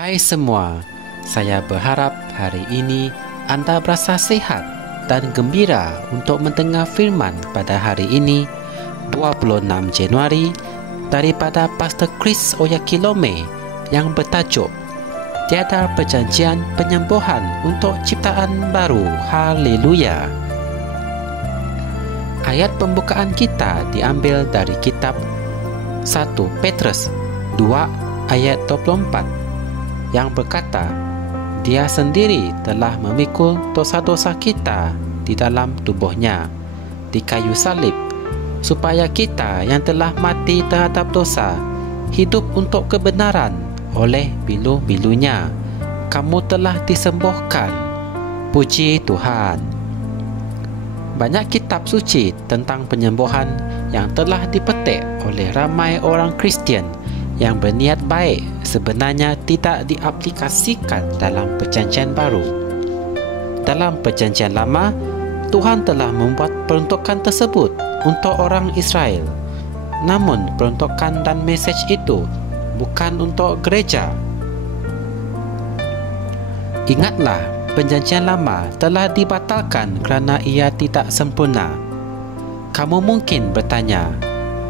Hai semua, saya berharap hari ini anda berasa sehat dan gembira untuk mendengar firman pada hari ini, 26 Januari, daripada Pastor Chris Oyakilome yang bertajuk Tiada Perjanjian Penyembuhan untuk Ciptaan Baru. Haleluya. Ayat pembukaan kita diambil dari kitab 1 Petrus 2 ayat 24 yang berkata, Dia sendiri telah memikul dosa-dosa kita di dalam tubuhnya di kayu salib, supaya kita yang telah mati terhadap dosa hidup untuk kebenaran. Oleh bilu-bilunya kamu telah disembuhkan. Puji Tuhan. Banyak kitab suci tentang penyembuhan yang telah dipetik oleh ramai orang Kristian yang berniat baik sebenarnya tidak diaplikasikan dalam Perjanjian Baru. Dalam Perjanjian Lama, Tuhan telah membuat peruntukan tersebut untuk orang Israel. Namun, peruntukan dan mesej itu bukan untuk gereja. Ingatlah, Perjanjian Lama telah dibatalkan kerana ia tidak sempurna. Kamu mungkin bertanya,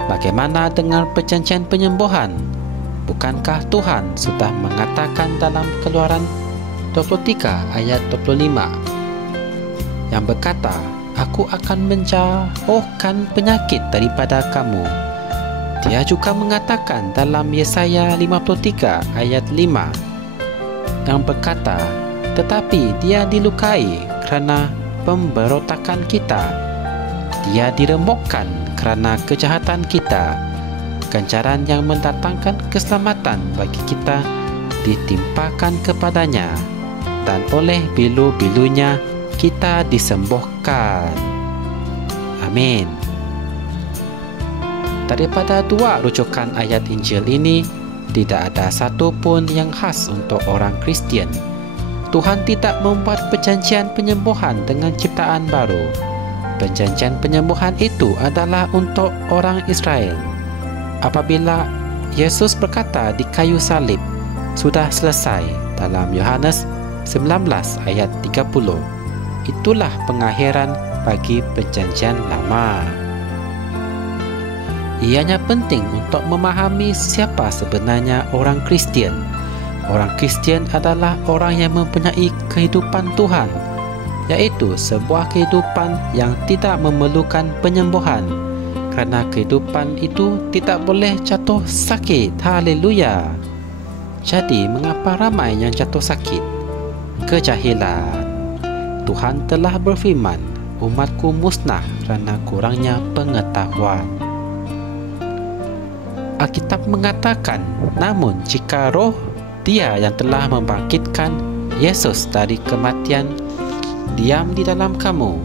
bagaimana dengan Perjanjian Penyembuhan? Bukankah Tuhan sudah mengatakan dalam Keluaran 23 ayat 25 yang berkata, Aku akan menjauhkan penyakit daripada kamu. Dia juga mengatakan dalam Yesaya 53 ayat 5 yang berkata, Tetapi dia dilukai kerana pemberontakan kita, dia diremukkan kerana kejahatan kita. Ganjaran yang mendatangkan keselamatan bagi kita ditimpakan kepadanya, dan oleh bilu-bilunya kita disembuhkan. Amin. Daripada dua rujukan ayat Injil ini, tidak ada satu pun yang khas untuk orang Kristian. Tuhan tidak membuat perjanjian penyembuhan dengan ciptaan baru. Perjanjian penyembuhan itu adalah untuk orang Israel. Apabila Yesus berkata di kayu salib, sudah selesai dalam Yohanes 19 ayat 30, itulah pengakhiran bagi Perjanjian Lama. Ianya penting untuk memahami siapa sebenarnya orang Kristian. Orang Kristian adalah orang yang mempunyai kehidupan Tuhan, yaitu sebuah kehidupan yang tidak memerlukan penyembuhan, kerana kehidupan itu tidak boleh jatuh sakit. Haleluya. Jadi, mengapa ramai yang jatuh sakit? Kejahilan. Tuhan telah berfirman, umatku musnah kerana kurangnya pengetahuan. Alkitab mengatakan, namun jika roh Dia yang telah membangkitkan Yesus dari kematian diam di dalam kamu,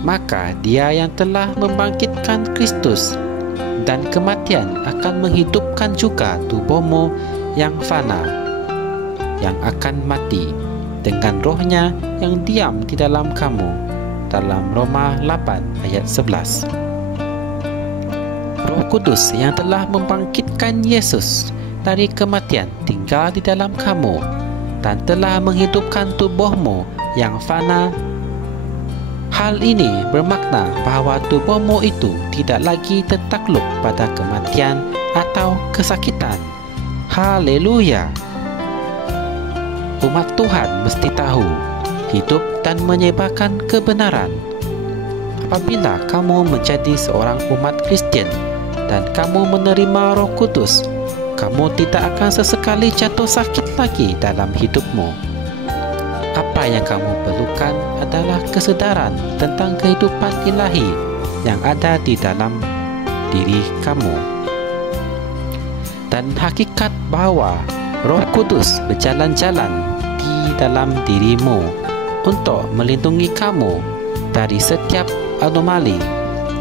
maka Dia yang telah membangkitkan Kristus dan kematian akan menghidupkan juga tubuhmu yang fana, yang akan mati, dengan rohnya yang diam di dalam kamu. Dalam Roma 8 ayat 11. Roh Kudus yang telah membangkitkan Yesus dari kematian tinggal di dalam kamu dan telah menghidupkan tubuhmu yang fana. Hal ini bermakna bahawa tubuhmu itu tidak lagi tertakluk pada kematian atau kesakitan. Haleluya. Umat Tuhan mesti tahu, hidup dan menyebarkan kebenaran. Apabila kamu menjadi seorang umat Kristian dan kamu menerima Roh Kudus, kamu tidak akan sesekali jatuh sakit lagi dalam hidupmu. Apa yang kamu perlukan adalah kesedaran tentang kehidupan ilahi yang ada di dalam diri kamu, dan hakikat bahawa Roh Kudus berjalan-jalan di dalam dirimu untuk melindungi kamu dari setiap anomali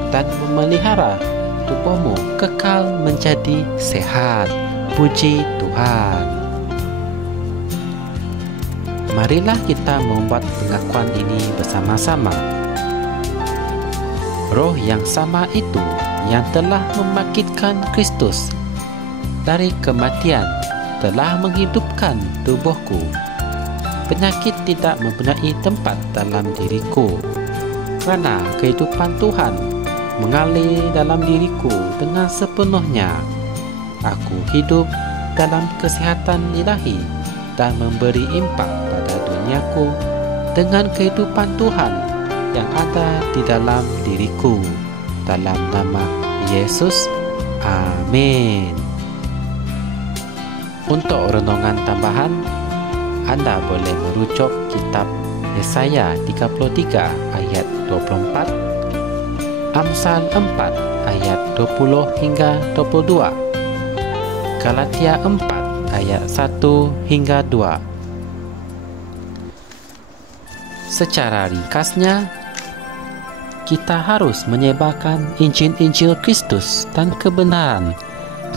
dan memelihara tubuhmu kekal menjadi sehat. Puji Tuhan. Marilah kita membuat pengakuan ini bersama-sama. Roh yang sama itu yang telah membangkitkan Kristus dari kematian telah menghidupkan tubuhku. Penyakit tidak mempunyai tempat dalam diriku, kerana kehidupan Tuhan mengalir dalam diriku dengan sepenuhnya. Aku hidup dalam kesihatan ilahi dan memberi impak pada duniaku dengan kehidupan Tuhan yang ada di dalam diriku. Dalam nama Yesus, amin. Untuk renungan tambahan, Anda boleh merujuk kitab Yesaya 33 ayat 24, Amsal 4 ayat 20 hingga 22, Galatia 4 ayat 1 hingga 2. Secara ringkasnya, kita harus menyebarkan Injil Kristus dan kebenaran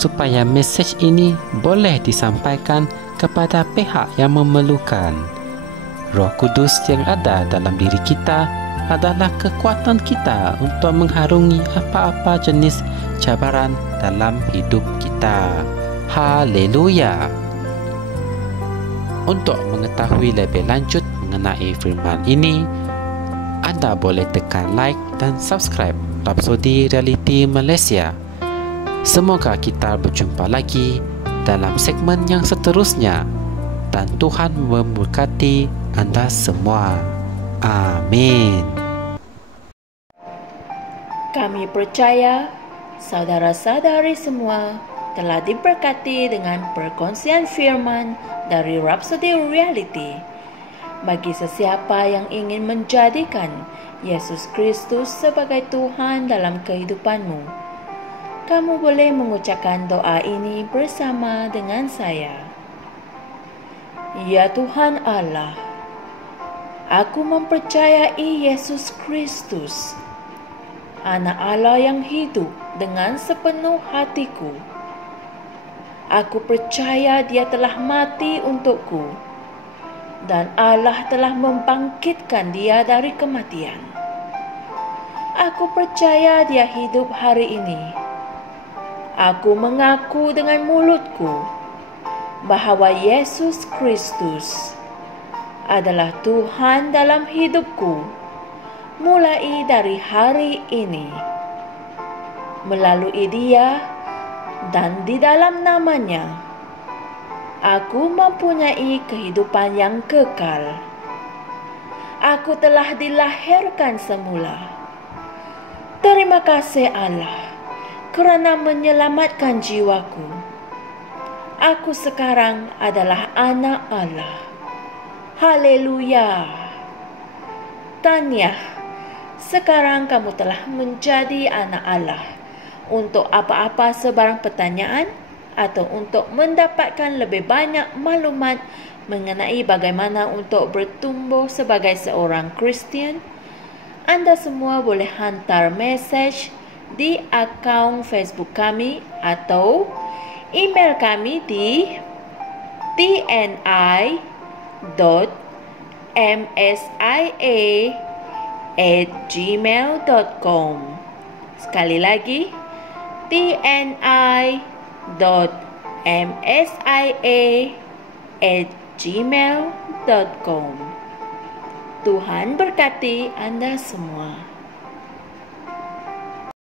supaya mesej ini boleh disampaikan kepada pihak yang memerlukan. Roh Kudus yang ada dalam diri kita adalah kekuatan kita untuk mengharungi apa-apa jenis cabaran dalam hidup kita. Haleluya! Untuk mengetahui lebih lanjut mengenai firman ini, Anda boleh tekan like dan subscribe Rapsodi Reality Malaysia. Semoga kita berjumpa lagi dalam segmen yang seterusnya, dan Tuhan memberkati Anda semua. Amin. Kami percaya saudara-saudari semua telah diberkati dengan perkongsian firman dari Rapsodi Reality. Bagi sesiapa yang ingin menjadikan Yesus Kristus sebagai Tuhan dalam kehidupanmu, kamu boleh mengucapkan doa ini bersama dengan saya. Ya Tuhan Allah, aku mempercayai Yesus Kristus, Anak Allah yang hidup dengan sepenuh hatiku. Aku percaya Dia telah mati untukku, dan Allah telah membangkitkan Dia dari kematian. Aku percaya Dia hidup hari ini. Aku mengaku dengan mulutku bahwa Yesus Kristus adalah Tuhan dalam hidupku mulai dari hari ini. Melalui Dia dan di dalam nama-Nya, aku mempunyai kehidupan yang kekal. Aku telah dilahirkan semula. Terima kasih Allah kerana menyelamatkan jiwaku. Aku sekarang adalah anak Allah. Haleluya. Tahniah, sekarang kamu telah menjadi anak Allah. Untuk apa-apa sebarang pertanyaan atau untuk mendapatkan lebih banyak maklumat mengenai bagaimana untuk bertumbuh sebagai seorang Kristian, Anda semua boleh hantar mesej di akaun Facebook kami atau email kami di tni.msia@gmail.com. Sekali lagi, tni.msia@gmail.com. Tuhan berkati Anda semua.